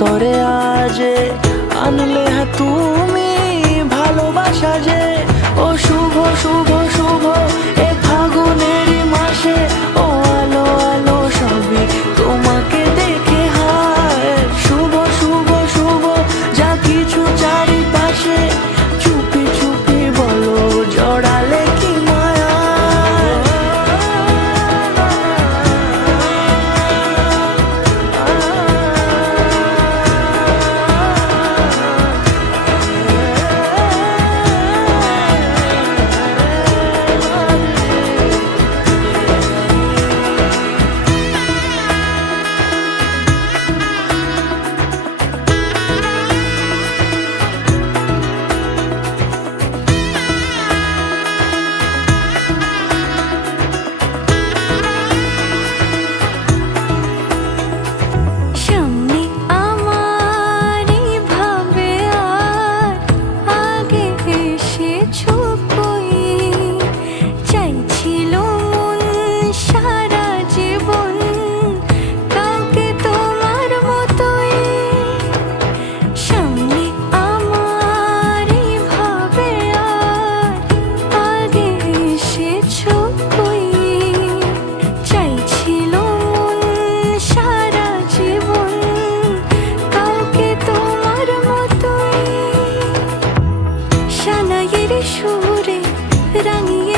অন্তরে আজে আনলে হ্যাঁ তুমি ভালোবাসা যে সুরে রাঙিয়ে